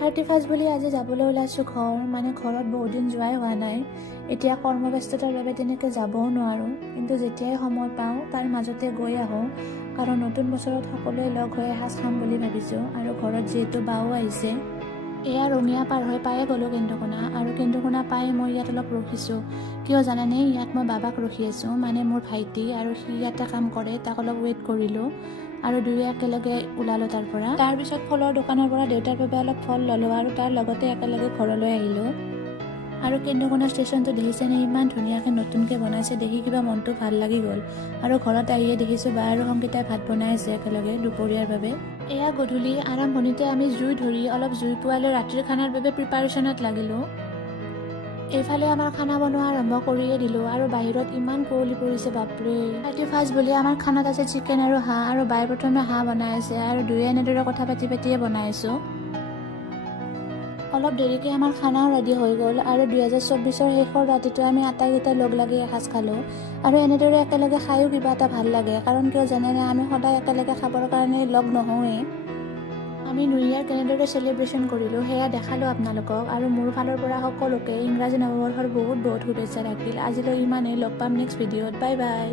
31 বুলি আজি যাবলৈ ওলাইছোঁ ঘৰত বহুত দিন যোৱাই হোৱা নাই। এতিয়া কৰ্মব্যস্ততাৰ বাবে তেনেকৈ যাবও নোৱাৰোঁ, কিন্তু যেতিয়াই সময় পাওঁ তাৰ মাজতে গৈ আহোঁ, কাৰণ নতুন বছৰত সকলোৱে লগ হৈ এসাঁজ খাম বুলি ভাবিছোঁ। আৰু ঘৰত যিহেতু বাও আহিছে, এয়া ৰঙিয়া পাৰ হৈ পায়ে গ'লোঁ কেন্দুকোনা। আৰু কেন্দুকোনা পাই মই ইয়াত অলপ ৰখিছোঁ। কিয় জানানে? ইয়াত মই বাবাক ৰখি আছোঁ, মানে মোৰ ভাইটি, আৰু সি ইয়াতে কাম কৰে, তাক অলপ ৱেইট কৰিলোঁ আৰু দুয়ো একেলগে ওলালোঁ তাৰ পৰা। তাৰপিছত ফলৰ দোকানৰ পৰা দেউতাৰ বাবে অলপ ফল ল'লোঁ আৰু তাৰ লগতে একেলগে ঘৰলৈ আহিলোঁ। আৰু কেন্দুকোনা ষ্টেচনটো দেখিছেনে? ইমান ধুনীয়াকৈ নতুনকৈ বনাইছে, দেখি কিবা মনটো ভাল লাগি গ'ল। আৰু ঘৰত আহিয়ে দেখিছোঁ বা আৰু সংগীতাই ভাত বনাই আছে একেলগে দুপৰীয়াৰ বাবে। এয়া গধূলি আৰম্ভণিতে আমি জুই ধৰি অলপ জুই পোৱাই লৈ ৰাতিৰ খানাৰ বাবে প্ৰিপাৰেশ্যনত লাগিলোঁ। এইফালে আমাৰ খানা বনোৱা আৰম্ভ কৰিয়ে দিলোঁ আৰু বাহিৰত ইমান কুঁৱলী পৰিছে, বাপৰে। 31 বুলি আমাৰ খানাত আছে চিকেন আৰু হাঁহ, আৰু বাই প্ৰথমে হাঁহ বনাই আছে আৰু দুয়ে এনেদৰে কথা পাতিয়ে বনাই আছোঁ। অলপ দেৰিকৈ আমাৰ খানাও ৰেডি হৈ গ'ল আৰু 2024ৰ শেষৰ ৰাতিটো আমি আটাইকেইটাই লগ লাগি এসাঁজ খালোঁ। আৰু এনেদৰে একেলগে খায়ো কিবা এটা ভাল লাগে, কাৰণ কিয় জানেনে? আমি সদায় একেলগে খাবৰ কাৰণে লগ নহওঁৱেই। আমি নিউ ইয়েৰ কেনেদৰে চেলিব্ৰেশ্যন কৰিলোঁ সেয়া দেখালোঁ আপোনালোকক, আৰু মোৰ ফালৰ পৰা সকলোকে ইংৰাজী নৱবৰ্ষৰ বহুত শুভেচ্ছা থাকিল। আজিলৈ ইমানেই, লগ পাম নেক্সট ভিডিঅ'ত। Bye bye.